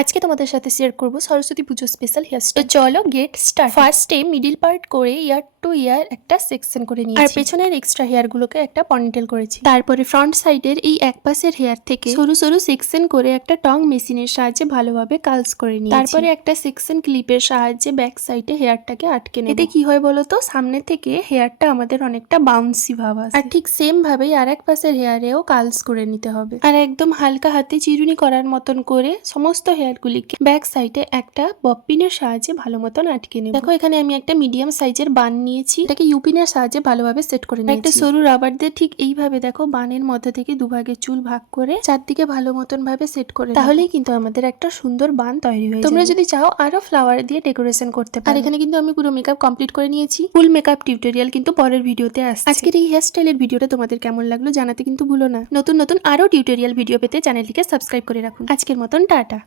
আজকে তোমাদের সাথে শেয়ার করব সরস্বতী পুজো স্পেশাল হেয়ার স্টাইল। তো চলো গেট স্টার্ট। ফার্স্টে মিডিল পার্ট করে ইয়ার টু ইয়ার একটা সেকশন করে নিয়েছি, আর পেছনের এক্সট্রা হেয়ার গুলোকে একটা পনিটেল করেছি। তারপরে ফ্রন্ট সাইডের এই এক পাশের হেয়ার থেকে সরু সরু সেকশন করে একটা টং মেশিনের সাহায্যে ভালোভাবে কার্লস করে নিয়েছি। তারপরে একটা সেকশন ক্লিপের সাহায্যে ব্যাক সাইডে হেয়ারটাকে আটকে নেব। এতে কি হয় বলতো, সামনে থেকে হেয়ারটা আমাদের অনেকটা বাউন্সি ভাব আসে। আর ঠিক সেম ভাবেই আর এক পাশের হেয়ারেও কার্লস করে নিতে হবে। আর একদম হালকা হাতে চিরুনি করার মতন করে সমস্ত হেয়ারগুলিকে ব্যাক সাইডে একটা বপিনের সাহায্যে ভালো মতন আটকে নেব। দেখো এখানে আমি একটা মিডিয়াম সাইজের বান নিয়েছি, এটাকে ইউপিনের সাহায্যে ভালোভাবে সেট করে নিয়েছি। একটা সরু রাবার দিয়ে ঠিক এইভাবে দেখো বানের মধ্যে থেকে দুভাগে চুল ভাগ করে চারদিকে ভালো মতন ভাবে সেট করে, তাহলেই কিন্তু আমাদের একটা সুন্দর বান তৈরি হয়ে যাবে। তোমরা যদি চাও আরো ফ্লাওয়ার দিয়ে ডেকোরেশন করতে পারো। আর এখানে কিন্তু আমি পুরো মেকআপ কমপ্লিট করে নিয়েছি। ফুল মেকআপ টিউটোরিয়াল কিন্তু পরের ভিডিওতে আসছে। আজকের এই হেয়ার স্টাইলের ভিডিওটা তোমাদের কেমন লাগলো জানাতে কিন্তু ভুলো না। নতুন নতুন আরো টিউটোরিয়াল ভিডিও পেতে চ্যানেলটিকে সাবস্ক্রাইব করে রাখুন। আজকের মতন টাটা।